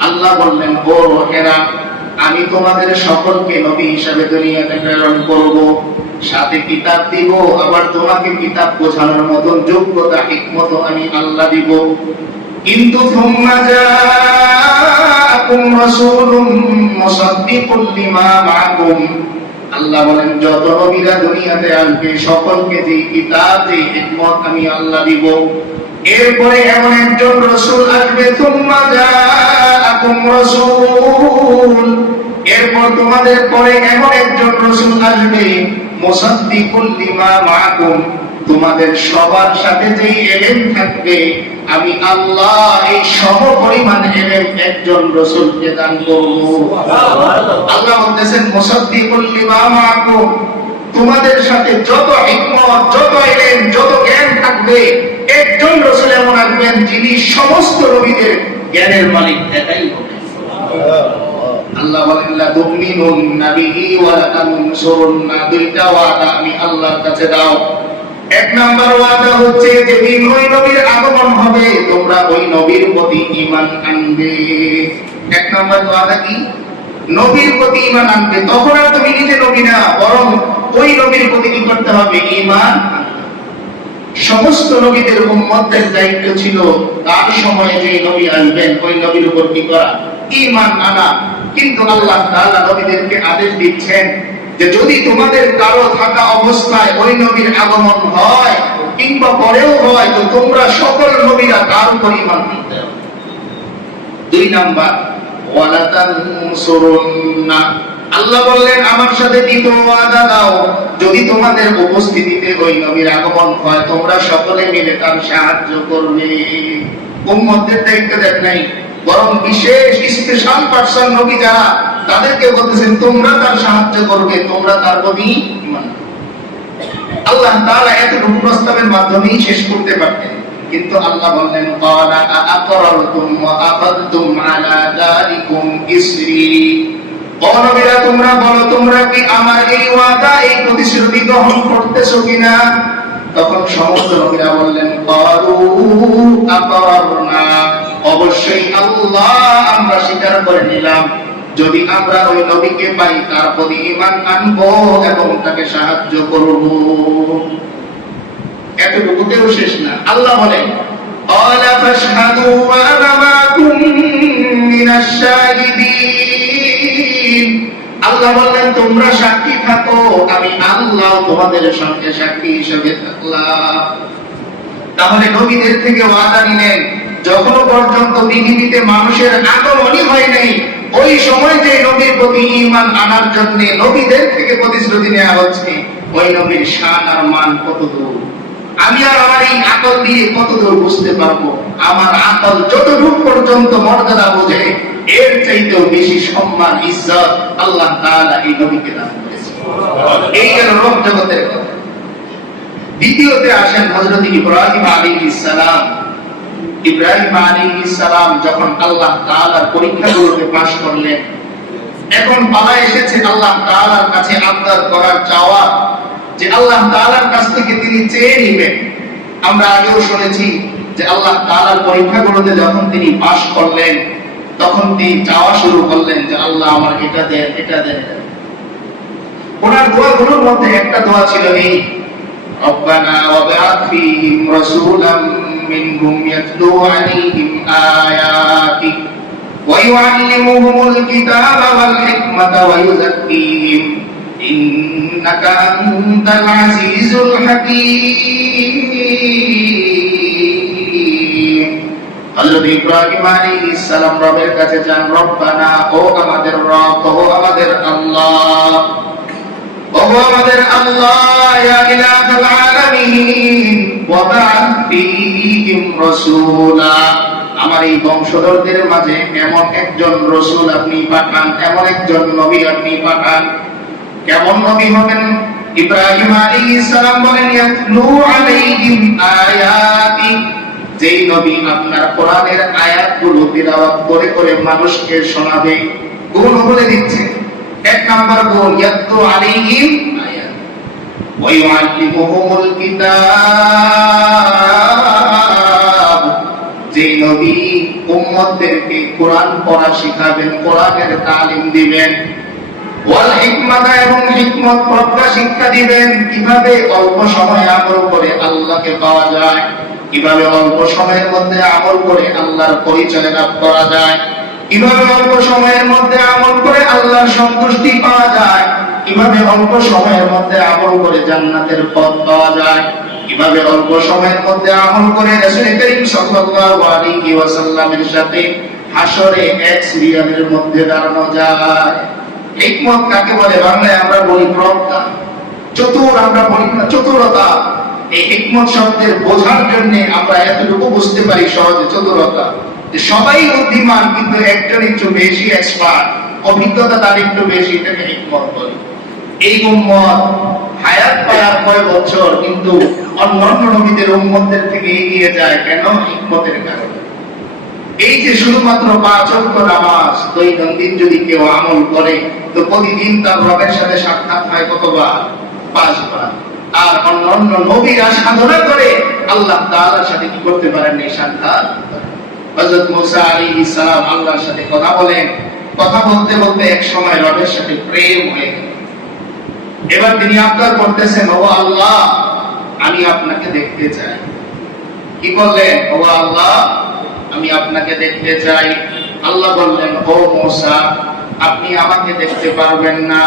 আল্লাহ বললেন, ও হেরা আমি তোমাদের সকলকে নবী হিসাবে দুনিয়াতে প্রেরণ করব। সাথে কিতাব দিব, আবার তোমাকে কিতাব বোঝানোর মতন যোগ্যতা, হিকমত আমি আল্লাহ দিব। কিন্তু থুম্মা জাআকুম রাসূলুম আল্লাহ বলেন, যত নবীরা দুনিয়াতে আসবে, সকলকে যে কিতাব যে হিকমত আমি আল্লাহ দিব। এরপরে এমন একজন রসুল আসবে তোমরা জাআকুম রসুল। এরপর তোমাদের পরে এমন একজন রসুল আসবে, মুসাদ্দিকুল লিমা মাআকুম। তোমাদের সবার সাথে যে এলেম থাকবে, আমি আল্লাহ এই সম পরিমাণ একজন রসুলকে দান করব। আল্লাহ বলতেছেন মাআকুম তোমাদের সাথে যত হিকমত, যত এলেম যত জ্ঞান থাকবে, একজন রসুল এমন আসবেন যিনি সমস্ত নবীদের জ্ঞানের মালিক হবে। আল্লাহ বলেন আমি আল্লাহর কাছে দাও। এক নাম্বার ওয়াদা হচ্ছে যে ওই নবীর আগমন হবে, তোমরা ওই নবীর প্রতি আনবে। এক নাম্বার ওয়াদা কি? নবীর প্রতি আনবে, তখন আর তুমি নিজে নবী না, বরং ওই নবীর প্রতি কি করতে হবে? সমস্ত নবীদের উম্মতের দায়িত্ব ছিল তার সময়ে যে নবী আসবেন, ওই নবীর উপর কি করা? ঈমান আনা। কিন্তু আল্লাহ তাআলা নবীদেরকে আদেশ দিচ্ছেন যে যদি তোমাদের কারও থাকা অবস্থায় ওই নবীর আগমন হয়, কিংবা পরেও হয়, তো তোমরা সকল নবীরা তার উপর আনতে দুই নাম্বার আল্লাহ বললেন, আমার সাথে দ্বিতীয় ওয়াদা দাও। যদি তোমাদের উপস্থিতিতে ওই নবীর আগমন হয়, তোমরা সকলে মিলে তার সাহায্য করবে। উম্মতের দায়িত্ব দেখ নাই। বরং বিশেষ স্পেশাল পার্সন নবী যারা তাদেরকে বলতেছেন, তোমরা তার সাহায্য করবে? তোমরা তার প্রতি। আল্লাহ তাআলা এতটুকু প্রস্তাবের মাধ্যমেই শেষ করতে পারতেন। কিন্তু আল্লাহ বললেন তোমরা বলো, তোমরা কি আমার এই ওয়াদা, এই প্রতিশ্রুতি গ্রহণ করতেছো কিনা? তখন সমস্ত নবীরা বললেন, ক্বালু সেই আল্লাহ আমরা স্বীকার করে নিলাম। যদি আমরা ওই নবীকে পাই, তার প্রতি ইমান আনব এবং তাকে সাহায্য করব। এতটুকুতেও শেষ না। আল্লাহ আল্লাহ বললেন, তোমরা সাক্ষী থাকো, আমি আল্লাহ তোমাদের সঙ্গে সাক্ষী হিসেবে থাকলাম। তাহলে নবীদের থেকে ওয়াদা নিলেন যখন পর্যন্ত পৃথিবীতে মানুষের আগমনই হয় নাই ওই সময় যে নবীর প্রতি ঈমান আনার জন্য নবীদের থেকে প্রতিশ্রুতি নেওয়া হচ্ছে ওই নবীর শান আর মান কত দূর আমি আর আমার এই আকল দিয়ে কত দূর বুঝতে পারব? আমার আকল যতটুক পর্যন্ত মর্যাদা বোঝে এর চাইতেও বেশি সম্মান ইজ্জত আল্লাহ তাআলা এই নবীকে দান করেছে। এই গেল রব জগতের কথা। দ্বিতীয়তে আসেন হযরত ইব্রাহিম আলাইহিস সালাম। ইব্রাহিম যখন আল্লাহ তাআলার পরীক্ষাগুলোতে পাশ করলেন, এখন এসেছে আল্লাহ তাআলার কাছে আবদার করার চাওয়া যে আল্লাহ তাআলার কাছ থেকে তিনি চেয়ে নেবেন। আমরা আগেও শুনেছি যে আল্লাহ তাআলার পরীক্ষাগুলোতে যখন তিনি পাশ করলেন, তখন তিনি চাওয়া শুরু করলেন যে আল্লাহ আমার এটা দেন এটা দেন। ওনার দোয়াগুলোর মধ্যে একটা দোয়া ছিল এই, রব্বানা রাসূলাম منهم يتلو عليهم آياتك ويعلمهم الكتاب والحكمة ويزكيهم إنك أنت العزيز الحكيم হযরত ইব্রাহিম আলাইহিস সালাম রবের কাছে যান রব্বানা ও আমাদের রব ও আমাদের আল্লাহ আল্লাহ, ইয়া ইলাহাল আলামিন, ওয়া বা'আথ ফীহিম আমার এই বংশধরদের মাঝে এমন একজন রসুল আপনি পাঠান, এমন একজন নবী আপনি পাঠান। কেমন নবী হবেন? ইব্রাহিম আলাইহিস সালাম বলেন, ইয়াতলু আলাইহিম আয়াতি। যেই নবী আপনার কোরআনের আয়াতগুলো তিলাওয়াত করে করে মানুষকে শোনাবে গুণ বলে দিচ্ছে। এক নাম্বার গুণ ইয়াতলু আলাইহিম কিতাব। যে নবী উম্মতদেরকে কোরআন পড়া কোরআনের তালিম দিবেন, ওয়াল হিকমাতা এবং হিকমত প্রজ্ঞা শিক্ষা দিবেন। কীভাবে অল্প সময়ে আমল করে আল্লাহকে পাওয়া যায়, কীভাবে অল্প সময়ের মধ্যে আমল করে আল্লাহর পরিচয় লাভ করা যায় কীভাবে অল্প সময়ের মধ্যে আমল করে আল্লাহর সন্তুষ্টি পাওয়া যায়। কীভাবে অল্প সময়ের মধ্যে আমল করে জান্নাতের পথ পাওয়া যায়। কীভাবে অল্প সময়ের মধ্যে আমল করে রাসূল করিম সাল্লাল্লাহু আলাইহি ওয়াসাল্লামের সাথে হাসরে এক সিরিয়ালের মধ্যে দাঁড়ানো যায় হিকমত কাকে বলে? বাংলায় আমরা বলি প্রজ্ঞা। চতুর আমরা বলি না, চতুরতা। এই হিকমত শব্দের বোঝার জন্য আমরা এতটুকু বুঝতে পারি সহজে, চতুরতা। যে সবাই বুদ্ধিমান, কিন্তু একজন একটু বেশি এক্সপার্ট অভিজ্ঞতা তার একটু বেশি, এটাকে হিকমত বলে এই উম্মত হায়াত পাওয়ার কয় বছর কিন্তু অন্যান্য নবীদের উম্মতদের থেকে এগিয়ে যায় কেন? হিকমতের কারণে। এই যে শুধুমাত্র পাঁচ অক্ট নামাজ, দৈনন্দিন যদি কেউ আমল করে, তো প্রতিদিন তার রবের সাথে সাক্ষাৎ হয় কতবার? পাঁচবার। আর অন্যান্য নবীরা সাধনা করে, আল্লাহ তাআলার সাথে কি করতে পারেন? এই সাক্ষাৎ হযরত আলাইহিস সালাম আল্লাহর সাথে কথা বলেন। কথা বলতে বলতে এক সময় রবের সাথে প্রেম হয়ে গেল। এবার তিনি আবদার করতেছেন ও আল্লাহ, আমি আপনাকে দেখতে চাই। কি বললেন? ও আল্লাহ, আমি আপনাকে দেখতে চাই। আল্লাহ বললেন, ও আপনি আমাকে দেখতে পারবেন না।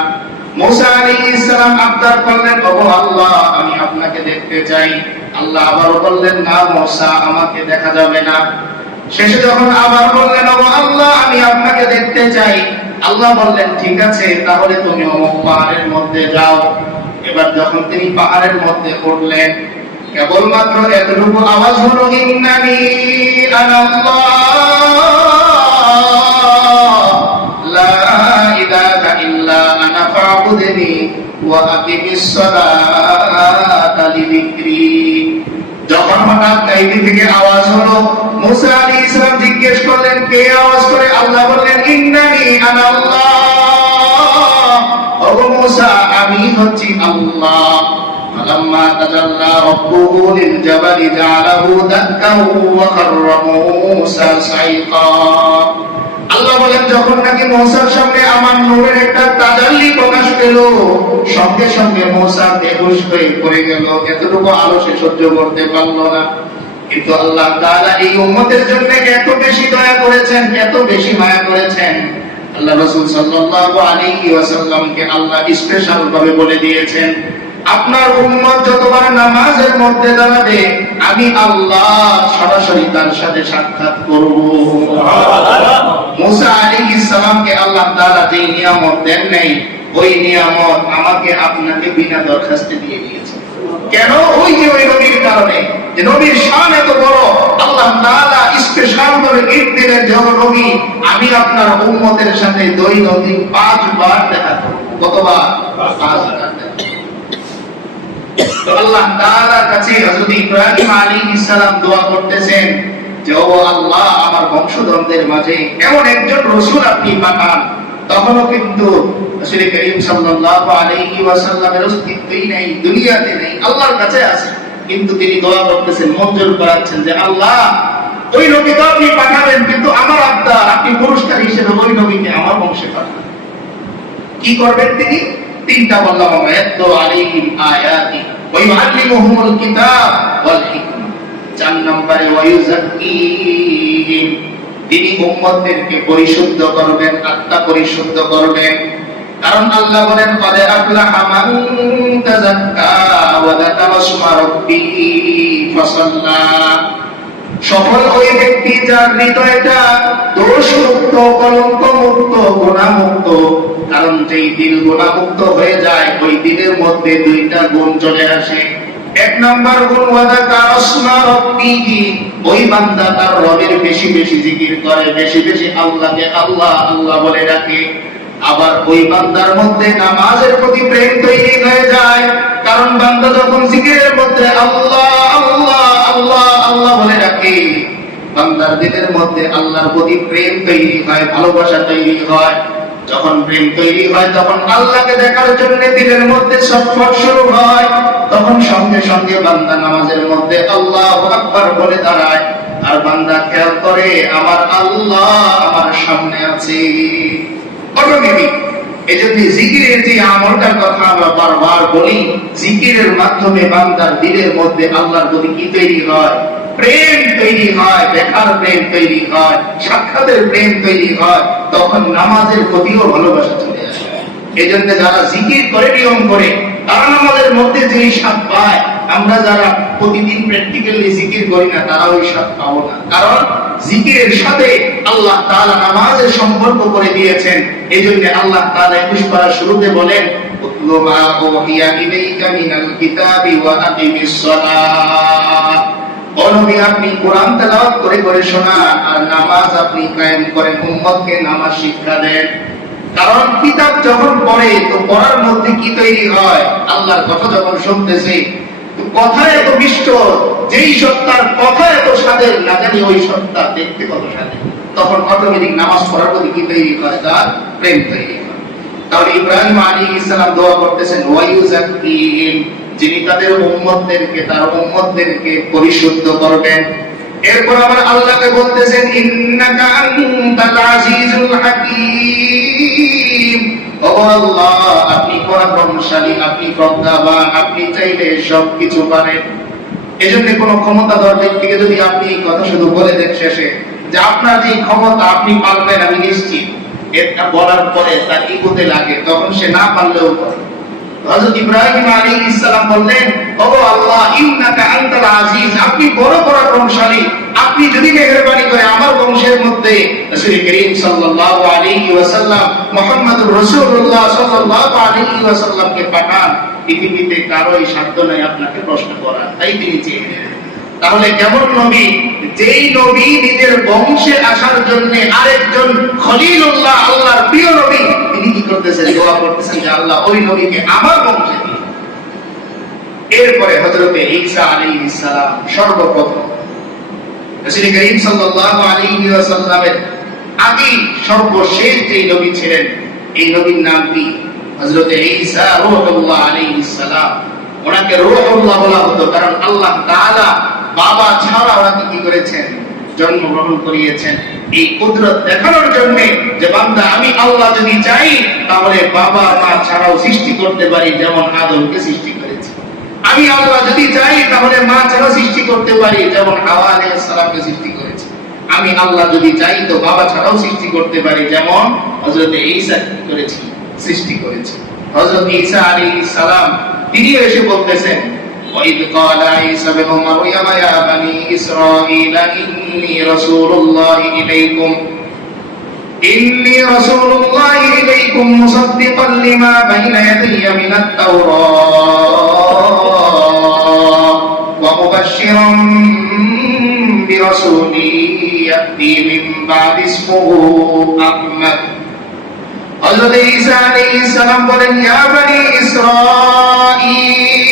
মোসা আলাইহিস সালাম আবদার করলেন ও আল্লাহ, আমি আপনাকে দেখতে চাই। আল্লাহ আবারও বললেন, না মোসা, আমাকে দেখা যাবে না। শেষে যখন আবার বললেন ও আল্লাহ, আমি আপনাকে দেখতে চাই। আল্লাহ বললেন, ঠিক আছে, তাহলে তুমি অমুক পাহাড়ের মধ্যে যাও। এবার যখন তিনি পাহাড়ের মধ্যে উঠলেন কেবলমাত্র এতটুকু আওয়াজ হলো, ইন্নানি ওয়া আকিমিস সালাতা লিযিকরি। যখন হঠাৎ গাইবি থেকে আওয়াজ হলো মুসা আলাইহিস সালাম জিজ্ঞেস করলেন কে আওয়াজ করে আল্লাহ বললেন ইন্নানি আনাল্লাহ ওগো মুসা আমি হচ্ছি আল্লাহ فلما تجلى ربه للجبل جعله دكا وخر موسى صعقا আল্লাহ বলেন, যখন নাকি মৌসার সামনে আমার নূরের একটা তাজাল্লি প্রকাশ পেল, সঙ্গে সঙ্গে মৌসা বেহুশ হয়ে পড়ে গেল। এতটুকু আলো সে সহ্য করতে পারল না। কিন্তু আল্লাহ তাআলা এই উম্মতের জন্য এত বেশি দয়া করেছেন, এত বেশি মায়া করেছেন। আল্লাহ রাসূল সাল্লাল্লাহু আলাইহি ওয়াসাল্লামকে আল্লাহ স্পেশাল ভাবে বলে দিয়েছেন আপনার উম্মত যতবার নামাজের মধ্যে দাঁড়াবে, আমি আল্লাহ সরাসরি তার সাথে সাক্ষাৎ করব। মুসা আলাইহিস সালামকে আল্লাহ তাআলা যে নিয়ামত দেন নাই, ওই নিয়ামত আমাকে আপনাকে বিনা দরখাস্তে দিয়ে দিয়েছে। কেন? ওই যে ওই নবীর কারণে। যে নবীর শান এত বড়, আল্লাহ তাআলা স্পেশাল করে গিফট দিলেন যে নবী, আমি আপনার উম্মতের সাথে দৈনন্দিন পাঁচবার দেখা করব। কতবার? পাঁচবার। দেখা করব। কিন্তু তিনি দোয়া করতেছেন, মঞ্জুর করাচ্ছেন যে, আল্লাহ, ওই নবী তো আপনি পাঠাবেন, কিন্তু আমার আব্দার, আপনি পুরস্কার হিসেবে ওই নবীকে আমার বংশে পাঠান। কি করবেন তিনি? তিনটা বললাম বলেন সফল ওই ব্যক্তি যার হৃদয়টা দোষ মুক্ত কলঙ্ক মুক্ত গুণা মুক্ত কারণ যেই দিল গুণা মুক্ত হয়ে যায়, ওই দিলের মধ্যে দুইটা গুণ চলে আসে। এক নাম্বার গুণ ওয়াদা কারসমা রব্বিহি। ওই বান্দা তার রবের বেশি বেশি জিকির করে, বেশি বেশি আল্লাহকে আল্লাহ আল্লাহ বলে ডাকে। আবার ওই বান্দার মধ্যে নামাজের প্রতি প্রেম তৈরি হয়ে যায়। কারণ বান্দা যখন জিকিরের মধ্যে আল্লাহ আল্লাহ আল্লাহ আল্লাহ বলে ডাকে, বান্দার দিলের মধ্যে আল্লাহর প্রতি প্রেম তৈরি হয়, ভালোবাসা তৈরি হয়। যখন প্রেম তৈরি হয় তখন আল্লাহকে দেখার জন্য দিলের মধ্যে সফর শুরু হয়, তখন সঙ্গে সঙ্গে বান্দা নামাজের মধ্যে আল্লাহ আকবার বলে দাঁড়ায়। আর বান্দা খেয়াল করে, আমার আল্লাহ আমার সামনে আছে। অটোমেটিক জিকিরের যে আমলটার কথা আমরা বারবার বলি, জিকিরের মাধ্যমে বান্দার দিলের মধ্যে আল্লাহর প্রতি কি তৈরি হয়? প্রেম তৈরি হয় দেখার প্রেম তৈরি হয়, সাক্ষাতের প্রেম তৈরি হয়, তখন নামাজের প্রতিও ভালোবাসা চলে আসে। যারা জিকির করে নিয়ম করে, তারা আমাদের মধ্যে যে স্বাদ পায়, আমরা যারা প্রতিদিন প্র্যাকটিক্যালি জিকির করি না, তারা ওই স্বাদ পাবো না। কারণ জিকিরের সাথে আল্লাহ তাআলা নামাজের সম্পর্ক করে দিয়েছেন। এই জন্য আল্লাহ তাআলা একুশ পারা শুরুতে বলেন, উতলু মা উহিয়া ইলাইকা মিনাল কিতাবি ওয়া আকিমিস সালাহ ও নবী, আপনি কোরআন তেলাওয়াত করে করে শোনান, আর নামাজ আপনি কায়েম করেন, উম্মতকে নামাজ শিক্ষা দেন। কারণ কিতাব যখন পড়ে, তো পড়ার মধ্যে কি তৈরি হয়? আল্লাহর কথা যখন শুনতেছে কথা এত মিষ্ট, যেই সত্তার কথা এত স্বাদের, না জানি ওই সত্তা দেখতে কত স্বাদের। তখন অটোমেটিক নামাজ পড়ার প্রতি কি তৈরি হয়? তার প্রেম তৈরি তাহলে ইব্রাহিম আলী ইসলাম দোয়া করতেছেন ওয়াইউজাকিহিম যিনি তাদের উম্মতদেরকে, তার উম্মতদেরকে পরিশুদ্ধ করবেন। এরপর আবার আল্লাহকে বলতেছেন, ইন্নাকা আজিজুল হাকীম আপনি পরাক্রমশালী আপনি প্রজ্ঞাবান, আপনি চাইলে সবকিছু পারেন। এজন্য কোন ক্ষমতাধর ব্যক্তিকে যদি আপনি কথা শুধু বলে দেন শেষে যে আপনার যে ক্ষমতা আপনি পারবেন আমি নিশ্চিত। এটা বলার পরে তার ইগোতে লাগে, তখন সে না পারলেও করে। আমার বংশের মধ্যে রাসূল করিম সাল্লাল্লাহু আলাইহি ওয়াসাল্লাম, মুহাম্মদুর রাসূলুল্লাহ সাল্লাল্লাহু আলাইহি ওয়াসাল্লামকে পৃথিবীতে কারোই সাধ্য নাই আপনাকে প্রশ্ন করার। তাই তিনি চেয়ে। তাহলে কেমন নবী? যেই নবী নিজের বংশে আসার জন্য আরেকজন খলিলুল্লাহ, আল্লাহর প্রিয় নবী, তিনি কি করতেছেন? দোয়া করতেছেন যে আল্লাহ ওই নবীকে আমার বংশে এরপরে হযরতে ঈসা আলাইহিস সালাম সর্বপ্রথম। রাসূল করিম সাল্লাল্লাহু আলাইহি ওয়াসাল্লামের আদি সর্বশেষ যে নবী ছিলেন, এই নবীর নাম কি? হযরতে ঈসা রূহুল্লাহ আলাইহিস সালাম। ওনাকে রূহুল্লাহ বলা হতো, কারণ আল্লাহ তাআলা বাবা ছাড়া ওনাকে কি করেছেন? জন্মগ্রহণ করিয়েছেন। এই কুদরত দেখানোর জন্য যে বান্দা আমি আল্লাহ যদি চাই, তাহলে বাবা মা ছাড়াও সৃষ্টি করতে পারি যেমন আদমকে সৃষ্টি করেছি। আমি আল্লাহ যদি চাই, তাহলে মা ছাড়াও সৃষ্টি করতে পারি যেমন হাওয়া আলাইহিস সালামকে সৃষ্টি করেছি। আমি আল্লাহ যদি চাই, তো বাবা ছাড়াও সৃষ্টি করতে পারি যেমন হযরত ঈসা করেছি? সৃষ্টি করেছি। হযরত ঈসা আলাইহিস সালাম তিনিও এসে বলতেছেন وإذ قال عيسى ابن مريم يا بني إسرائيل إني رسول الله إليكم إني رسول الله إليكم مصدقا لما بين يدي من التوراة ومبشرا برسول يأتي من بعد اسمه أحمد হযরত ঈসা আলাইহিস সালাম বলেন ইয়া বনি ইসরাঈল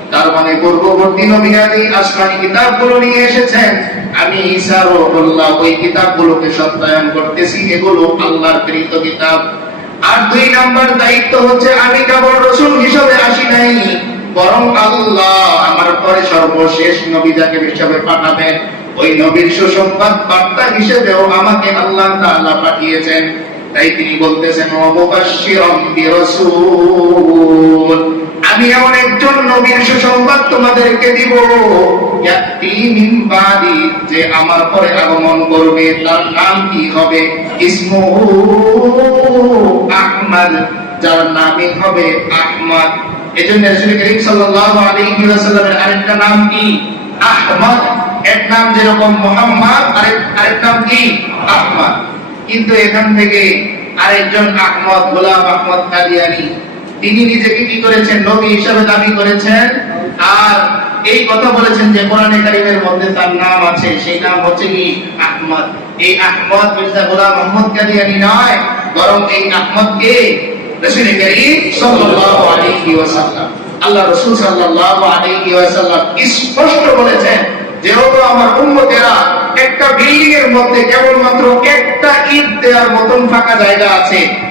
তার মানে পূর্ববর্তী নবীরা যেই আসমানি কিতাবগুলো নিয়ে এসেছেন। আমি ঈসা রূহুল্লাহ ওই কিতাবগুলোকে সত্যায়ন করতেছি, এগুলো আল্লাহর প্রেরিত কিতাব। আর দুই নাম্বার দায়িত্ব হচ্ছে, আমি কেবল রসুল হিসেবে আসি নাই, বরং আল্লাহ আমার পরে সর্বশেষ নবী যাকে হিসাবে পাঠাবেন। ওই নবীর সুসংবাদ বার্তা হিসেবেও আমাকে আল্লাহ তাআলা পাঠিয়েছেন। তাই তিনি বলতেছেন, অবকাশিরম বিরসুল। আমি এমন একজন নবীর সুসংবাদ তোমাদেরকে দিব। যে আমার পরে আগমন করবে, তার নাম কি হবে? ইসমুহু আহমদ, যার নামই হবে আহমদ। এজন্য রাসূল করিম সাল্লাল্লাহু আলাইহি ওয়াসাল্লামের আরেকটা নাম কি? আহমদ। এক নাম যেরকম মোহাম্মদ, আরেক আরেক নাম কি? আহমদ। কিন্তু এখান থেকে আরেকজন আহমদ, গোলাম আহমদ কাদিয়ানি তিনি নিজেকে কি করেছেন? নবী হিসাবে দাবি করেছেন। আর এই কথা বলেছেন যে, কোরআনে কারিমের মধ্যে তার নাম আছে। সেই নাম হচ্ছে কি? আহমদ। এই আহমদ মির্জা গোলাম মোহাম্মদ কাদিয়ানি নয়, বরং এই আহমদ কে? রাসূল করিম সাল্লাল্লাহু আলাইহি ওয়াসাল্লাম। আল্লাহ রাসূল সাল্লাল্লাহু আলাইহি ওয়াসাল্লাম স্পষ্ট বলেছেন আমার উম্মতেরা একটা বিল্ডিং এর মধ্যে কেবলমাত্র একটা ইট দেওয়ার মতন ফাঁকা জায়গা আছে।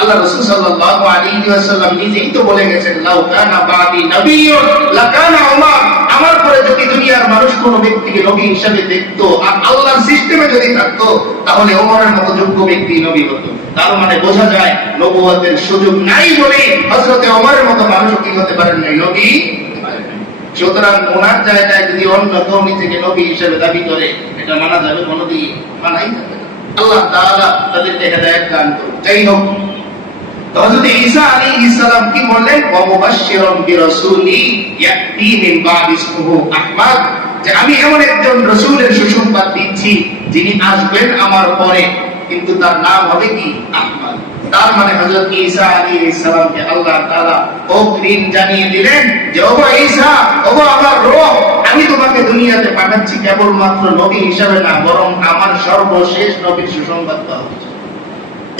আল্লাহ রাসূল সাল্লাল্লাহু আলাইহি ওয়াসাল্লাম নিজেই তো বলে গেছেন, লাউ কানা বাদি নবিয়্যুন, লাকানা উমর। আমার পরে যদি দুনিয়ার মানুষ কোনো ব্যক্তিকে নবী হিসেবে দেখতো আর আল্লাহর সিস্টেমে যদি থাকতো, তাহলে ওমরের মতো যোগ্য ব্যক্তি নবী হতো। তার মানে বোঝা যায় নবুয়তের সুযোগ নাই বলে হযরতে ওমরের মতো মানুষ কি হতে পারেন নাই, নবী। সুতরাং ওনার জায়গায় যদি অন্য কেউ নিজেকে নবী হিসেবে দাবি করে, এটা মানা যাবে, কোনোদিন মানাই যাবে আল্লাহ তাআলা তাদেরকে হেদায়েত দান করুন যাই হোক আমি এমন একজন সুসংবাদ দিচ্ছি, যিনি আসবেন আমার পরে, কিন্তু তার নাম হবে কি? তার মানে ঈসা আল্লাহ অগ্রিম জানিয়ে দিলেন যে, ওগো ঈসা, ওগো আমার আমি তোমাকে দুনিয়াতে পাঠাচ্ছি কেবলমাত্র নবী হিসাবে না, বরং আমার সর্বশেষ নবীর সুসংবাদ দেওয়া হচ্ছে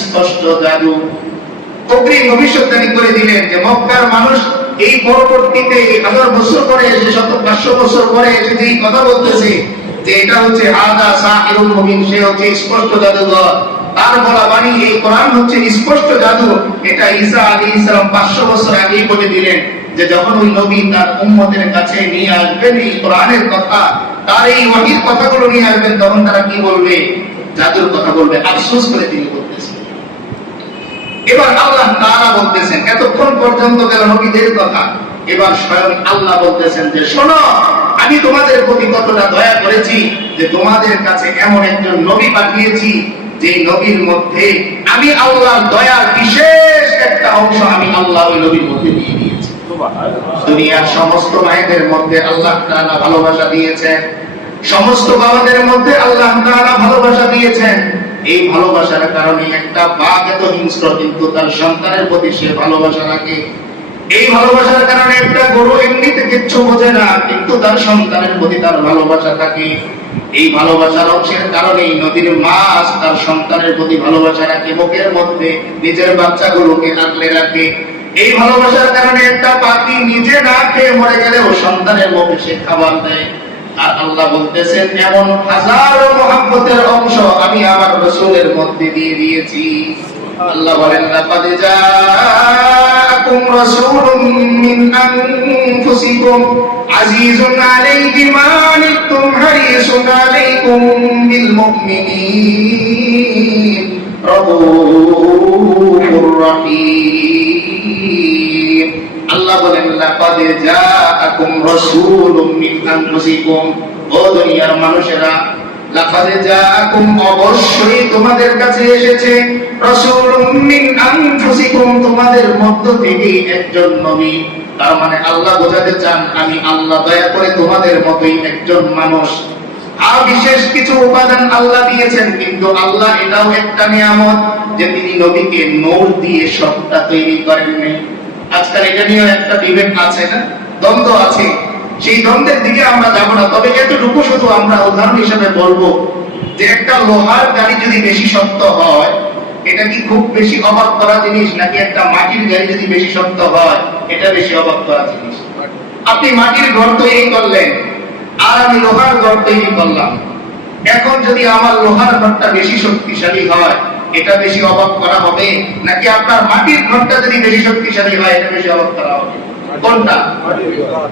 স্পষ্ট জাদু অগ্রিম ভবিষ্যৎবাণী করে দিলেন যে মক্কার মানুষ এই পরবর্তীতে হাজার বছর পরে এসে শত, পাঁচশো বছর পরে এসে যে কথা বলতেছে যে এটা হচ্ছে হাদা সাহিরুম মুবিন সে হচ্ছে স্পষ্ট জাদুঘর। তার বলা বাণী, এই কোরআন হচ্ছে স্পষ্ট জাদু। এটা ঈসা আলাইহিস সালাম 500 বছর আগেই বলে দিলেন যে যখন ওই নবী তার উম্মতের কাছে নিয়ে আসবেন এই কোরআনের কথা, তার এই ওয়াহির কথাগুলো নিয়ে আসবেন, তখন তারা কি বলবে? জাদুর কথা বলবে। আফসোস করে তিনি বলতেছেন এবার আল্লাহ তাআলা বলতেছেন, এতক্ষণ পর্যন্ত গেল নবীদের কথা। এবার স্বয়ং আল্লাহ বলতেছেন যে, শোনো, আমি তোমাদের প্রতি কতটা দয়া করেছি যে তোমাদের কাছে এমন একজন নবী পাঠিয়েছি যে নবীর মধ্যে আমি আল্লাহর দয়ার বিশেষ একটা অংশ আমি আল্লাহ ওই নবীর মধ্যে দিয়ে দিয়েছি। দুনিয়ার সমস্ত মায়েদের মধ্যে আল্লাহ তাআলা ভালোবাসা দিয়েছেন। সমস্ত বাবাদের মধ্যে আল্লাহ তাআলা ভালোবাসা দিয়েছেন। এই ভালোবাসার কারণে একটা বাঘ এত হিংস্র, কিন্তু তার সন্তানের প্রতি সে ভালোবাসা রাখে। এই ভালোবাসার কারণে একটা গরু এমনিতে কিচ্ছু বোঝে না, কিন্তু তার সন্তানের প্রতি তার ভালোবাসা থাকে। এই ভালোবাসার অংশের কারণে নদীর মাছ তার সন্তানের প্রতি ভালোবাসা রাখে মুখের মধ্যে নিজের বাচ্চাগুলোকে আগলে রাখে। এই ভালোবাসার কারণে একটা পাখি নিজে না খেয়ে মরে গেলেও সন্তানের মুখে সে খাবার দেয়। আর আল্লাহ বলতেছেন, এমন হাজারো মহাব্বতের অংশ আমি আমার রসুলের মধ্যে দিয়ে দিয়েছি। আল্লাহ বলেন লাকাদ জাআকুম রাসূলুম মিন আনফুসিকুম। ও দুনিয়ার মানুষেরা, লাকাদ জাআকুম অবশ্যই তোমাদের কাছে এসেছে। রাসূলুম মিন আনফুসিকুম, তোমাদের মধ্য থেকে একজন নবী। তার মানে আল্লাহ বোঝাতে চান, আমি আল্লাহ দয়া করে তোমাদের মতোই একজন মানুষ। আর বিশেষ কিছু উপাদান আল্লাহ দিয়েছেন, কিন্তু আল্লাহ এটাও একটা নিয়ামত যে তিনি নবীকে নূর দিয়ে সবটা তৈরি করেন নাই আজকাল এটা নিয়ে একটা বিবেক আছে না দ্বন্দ্ব আছে। সেই দ্বন্দ্বের দিকে আমরা যাব না। তবে এতটুকু শুধু আমরা উদাহরণ হিসেবে বলব যে একটা লোহার গাড়ি যদি বেশি শক্ত হয়, এটা কি খুব বেশি অবাক করা জিনিস? নাকি একটা মাটির গাড়ি যদি বেশি শক্ত হয়, এটা বেশি অবাক করা জিনিস? আপনি মাটির ঘর তৈরি করলেন, আর আমি লোহার ঘর তৈরি করলাম। এখন যদি আমার লোহার ঘরটা বেশি শক্তিশালী হয় এটা বেশি অবাক করা হবে? নাকি আপনার মাটির ঘরটা যদি বেশি শক্তিশালী হয় এটা বেশি অবাক করা হবে? কোনটা?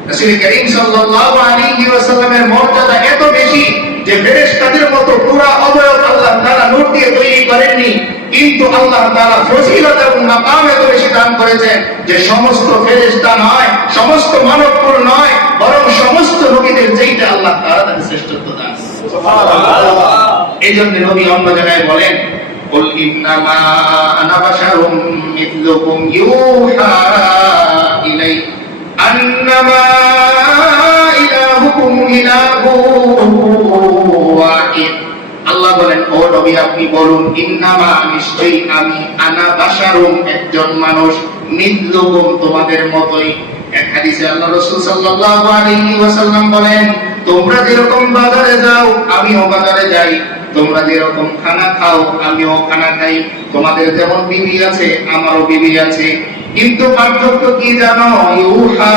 রাসূল করিম সাল্লাল্লাহু আলাইহি ওয়াসাল্লামের মর্যাদা এত বেশি যে ফেরেশতাদের মতো পুরা অবয়ব আল্লাহ তাআলা নূর দিয়ে তৈরি করেননি। কিন্তু আল্লাহ তাআলা ফজিলত এবং মাকাম এত বেশি দান করেছেন যে সমস্ত ফেরেশতা নয় সমস্ত মানবকুল নয় বরং সমস্ত নবীদের যেইটা আল্লাহ তাআলা তাকে শ্রেষ্ঠত্ব দান এই জন্য নবী অন্য জায়গায় বলেন قل إنما أنا بشر مثلكم يوحى إلي أنما إلهكم إله واحد আল্লাহ বলেন ও নবী আপনি বলুন ইন্নামা নিশ্চয়ই আমি আনা বাশারুম একজন মানুষ মিথলুকুম তোমাদের মতোই এক হাদিসে আল্লাহ রাসূল সাল্লাল্লাহু আলাইহি ওয়াসাল্লাম বলেন তোমরা যেরকম বাজারে যাও আমিও বাজারে যাই তোমরা যেরকম খানা খাও, আমিও খানা খাই। তোমাদের যেমন বিবি আছে, আমারও বিবি আছে। কিন্তু পার্থক্য কি জানো? ইউহা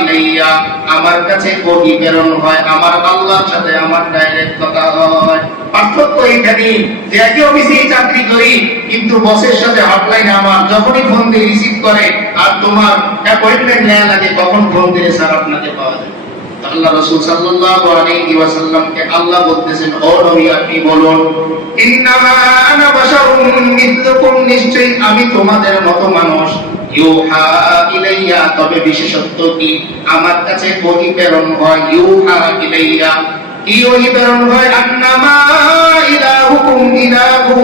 ইলাইয়া, আমার কাছে ওহী প্রেরণ হয়, আমার আল্লাহর সাথে আমার ডাইরেক্ট কথা হয়। পার্থক্য এইখানে যে একই অফিসে চাকরি করি, কিন্তু বসের সাথে হটলাইন আমার, যখনই ফোন দিয়ে রিসিভ করে, আর তোমার অ্যাপয়েন্টমেন্ট নেওয়া লাগে, তখন ফোন দিলে স্যার আপনাকে পাওয়া যায়। আল্লাহ রাসূল সাল্লাল্লাহু আলাইহি ওয়াসাল্লামকে আল্লাহ বলতেছেন, ও নবী, আপনি বলুন, ইন্নামা আনা মিথলুকুম আমি তোমাদের মতো মানুষ। ইউহা ইলাইয়া, তবে বিশেষত্ব কি? আমার কাছে ওহী প্রেরণ হয়, ইউহা ইলাইয়া। কি ওহী প্রেরণ হয়? আন্নামা ইলাহুকুম ইলাহু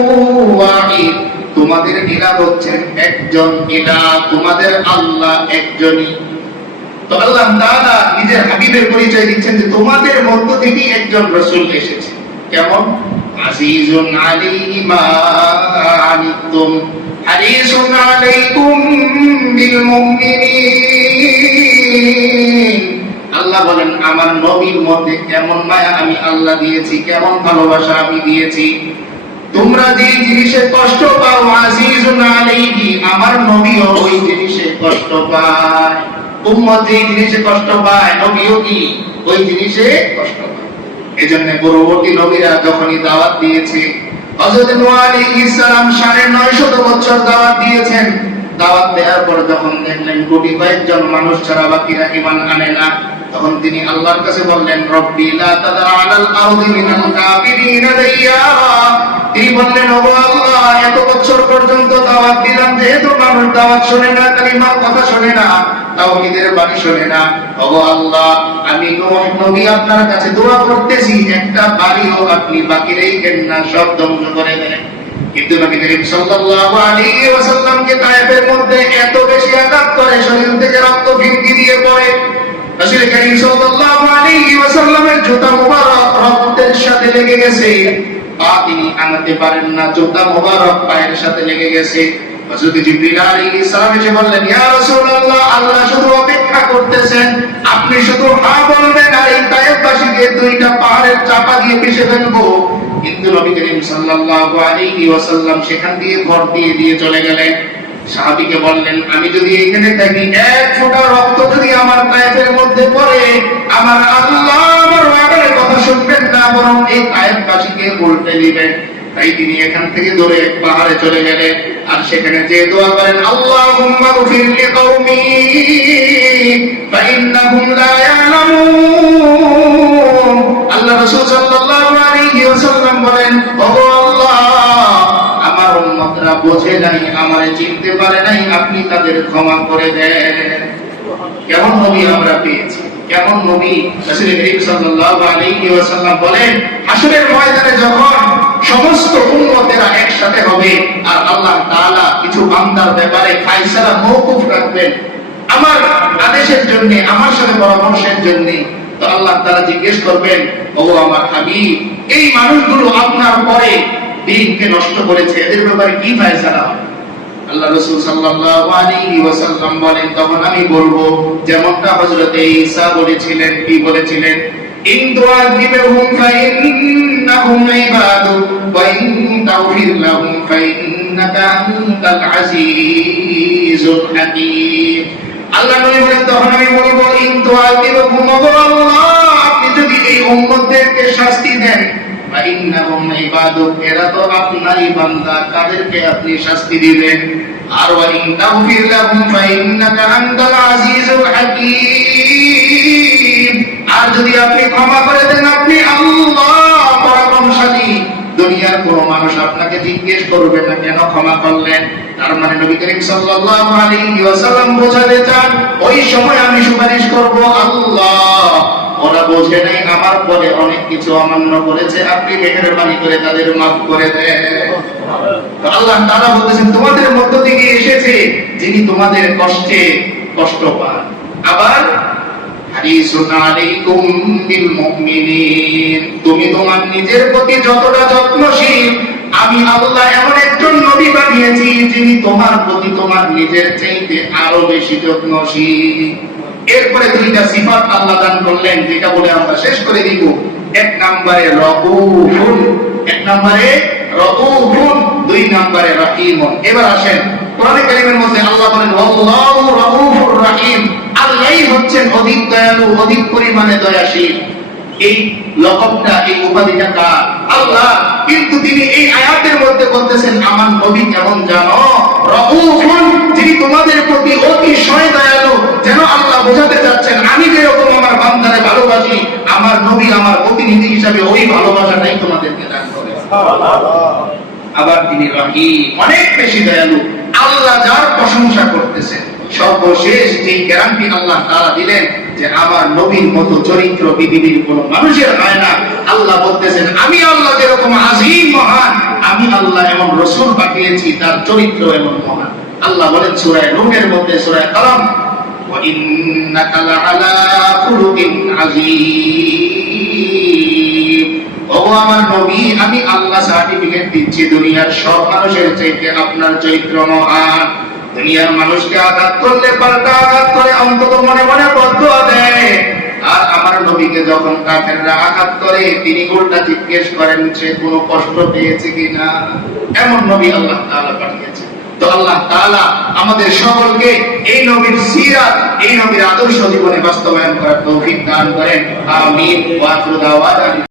ওয়াহিদ। তোমাদের ইলাহ হচ্ছেন একজন ইলাহ, তোমাদের আল্লাহ একজনই। আল্লাহ তোমাদের মধ্য থেকেই একজন এসেছে। কেমন? আল্লাহ বলেন, আমার নবীর মধ্যে কেমন মায়া আমি আল্লাহ দিয়েছি, কেমন ভালোবাসা আমি দিয়েছি। তোমরা যে জিনিসে কষ্ট পাও, আজিজুন আমার নবীও ওই জিনিসে কষ্ট পায়। উম্মত যে জিনিসে কষ্ট পায়, নবীও কি? ওই জিনিসে কষ্ট পায়। এজন্য পূর্ববর্তী নবীরা যখনই দাওয়াত দিয়েছে, হযরত নূহ আলাইহিস সালাম 950 বছর দাওয়াত দিয়েছেন। দাওয়াত দেওয়ার পর যখন দেখলেন কোটি কয়েকজন মানুষ ছাড়া বাকিরা ইমান আনে না তখন তিনি আল্লাহর কাছে বললেন আরদি মিনাল কাফিরিনা তিনি বললেন আল্লাহ, এত বছর পর্যন্ত দাওয়াত দিলাম, যেহেতু মানুষ দাওয়াত শোনে না, কালিমার কথা শোনে না, তাওহীদের বাণী শোনে না। আল্লাহ, আমি নূহ নবী আপনার কাছে দোয়া করতেছি, একটা আপনি বাকি রেখেন না, সব ধ্বংস করে দেন। কিন্তু নবী করিম সাল্লাল্লাহু আলাইহি ওয়াসাল্লামকে মধ্যে এত বেশি আঘাত করে, শরীর থেকে রক্ত ভিঙ্গি দিয়ে পড়ে। রাসূল করিম সাল্লাল্লাহু আলাইহি ওয়াসাল্লামের জুতা রক্তের সাথে লেগে গেছে। পা তিনি আনাতে পারেন না, জুতা পায়ের সাথে লেগে গেছে। হযরত আলাইহিস সালাম বললেন, ইয়া রাসূলুল্লাহ, আল্লাহ শুধু অপেক্ষা করতেছেন। আপনি শুধু হ্যাঁ বলবেন আর এই তায়েফবাসীকে দুইটা পাহাড়ের চাপা দিয়ে পিষে ফেলব। কিন্তু নবী করিম সাল্লাল্লাহু আলাইহি ওয়াসাল্লাম সেখান দিয়ে ঘর দিয়ে দিয়ে চলে গেলেন। সাহাবীকে বললেন, আমি যদি এখানে থাকি, এক ফোঁটা রক্ত যদি আমার তায়েফের মধ্যে পড়ে, আমার আল্লাহ আমার ওয়াগানের কথা শুনবেন না, বরং এই তায়েফবাসীকে উল্টে দিবেন। তাই তিনি এখান থেকে দৌড়ে পাহাড়ে চলে গেলেন। আর সেখানে যে দোয়া করেন ফাইন্নাহুম লা ইয়ালামুন। আল্লাহ রাসূল সাল্লাল্লাহু আলাইহি ওয়াসাল্লাম বলেন, ওগো আল্লাহ আমার উম্মতরা বোঝে নাই, আমারে চিনতে পারে নাই, আপনি তাদের ক্ষমা করে দেন। কেমন নবী আমরা পেয়েছি? কেমন নবী? রাসূল করিম সাল্লাল্লাহু আলাইহি ওয়াসাল্লাম বলেন, হাসরের ময়দানে যখন সমস্ত উম্মতেরা একসাথে হবে, আর আল্লাহ তাআলা কিছু বান্দার ব্যাপারে মওকুফ রাখবেন, আমার আদেশের জন্য, আমার সাথে পরামর্শের জন্য, তো আল্লাহ তাআলা জিজ্ঞেস করবেন, ও আমার হাবিব, এই মানুষগুলো আপনার পরে দিনকে নষ্ট করেছে, এদের ব্যাপারে কি ফায়সালা হবে? আল্লাহ রাসূল সাল্লাল্লাহু আলাইহি ওয়াসাল্লাম বলেন, তখন আমি বলব, যেমনটা হযরত ঈসা বলেছিলেন, কি বলেছিলেন? ইন তুআযিবহুম ফাইন্নাহুম ইবাদু ওয়া ইন তাগফির লাহুম ফাইন্নাকা আনতাল আজিজুল হাকীম। আল্লাহ নবী বলেন, তখন আমি বলব, ইন তুআযিবহুম আল্লাহ, আপনি যদি এই উম্মতদেরকে শাস্তি দেন ফাইন্নাহুম ইবাদুক, এরা তো আপনারই বান্দা কাদেরকে আপনি শাস্তি দিবেন। আর যদি আপনি ক্ষমা করে দেন, আপনি আল্লাহ আপনাকে জিজ্ঞেস করবে না, কেন ক্ষমা করলেন? তার মানে নবী করিম সাল্লাল্লাহু বোঝাতে চান, ওই সময় আমি সুপারিশ করব আল্লাহ। ওরা বোঝে নাই আমার পরে অনেক কিছু অমান্য করেছে। আপনি মেহেরবানি করে তাদের মাফ করে দেন। আল্লাহ তাআলা বলতেছেন, তোমাদের মধ্য থেকে এসেছে যিনি তোমাদের কষ্টে কষ্ট পান। আবার তুমি তোমার নিজের প্রতি যতটা যত্নশীল, আমি আল্লাহ এমন একজন নবী পাঠিয়েছি যিনি তোমার প্রতি তোমার নিজের চাইতে আরও বেশি যত্নশীল। এরপরে দুইটা সিফাত আল্লাহ দান করলেন, যেটা বলে আমরা শেষ করে দিব। এক নম্বরে রকুফুন, এক নম্বরে রকুফুন, দুই নম্বরে রহিমুন। এবার আসেন, কোরআন কারীমের মধ্যে আল্লাহ বলেন আল্লাহু রহিম। আল্লাহই হচ্ছেন অধিক দয়ালু, অধিক পরিমাণে দয়াশীল। এই লকবটা, এই উপাধিটা কার? আল্লাহ। কিন্তু তিনি এই আয়াতের মধ্যে বলতেছেন, আমার নবী কেমন জানো? রউফুন, যিনি তোমাদের প্রতি অতিশয় দয়ালু, যেন বোঝাতে চাচ্ছেন, আমি যেরকম আমার বান্দারে ভালোবাসি, আমার নবী আমার প্রতিনিধি হিসাবে ওই ভালোবাসাটাই তোমাদেরকে দান করে। আবার তিনি রহিম, অনেক বেশি দয়ালু। আল্লাহ যার প্রশংসা করতেছেন, সর্বশেষ যে গ্যারান্টি আল্লাহ তারা দিলেন যে আমার নবীর মতো চরিত্র পৃথিবীর কোন মানুষের হয় না। আল্লাহ বলতেছেন, আমি আল্লাহ যেরকম আজিম, মহান, আমি আল্লাহ এমন রসুল পাঠিয়েছি, তার চরিত্র এমন মহান। আল্লাহ বলেন সূরায় নূহের মধ্যে সূরায় কালাম وإنك لعلى خلق عظيم ও আমার নবী আমি আল্লাহ সার্টিফিকেট দিচ্ছি দুনিয়ার সব মানুষের চাইতে আপনার চরিত্র মহান দুনিয়ার মানুষকে আঘাত করলে পাল্টা আঘাত করে অন্তত মনে মনে বদ্ধ দেয় আর আমার নবীকে যখন কাফেররা আঘাত করে তিনি উল্টা জিজ্ঞেস করেন সে কোনো কষ্ট পেয়েছে কিনা এমন নবী আল্লাহ তাআলা পাঠিয়েছে আমাদের সকলকে এই নবীর সিরাত, এই নবীর আদর্শ জীবনে বাস্তবায়ন করার তৌফিক দান করেন। দাওয়ানা।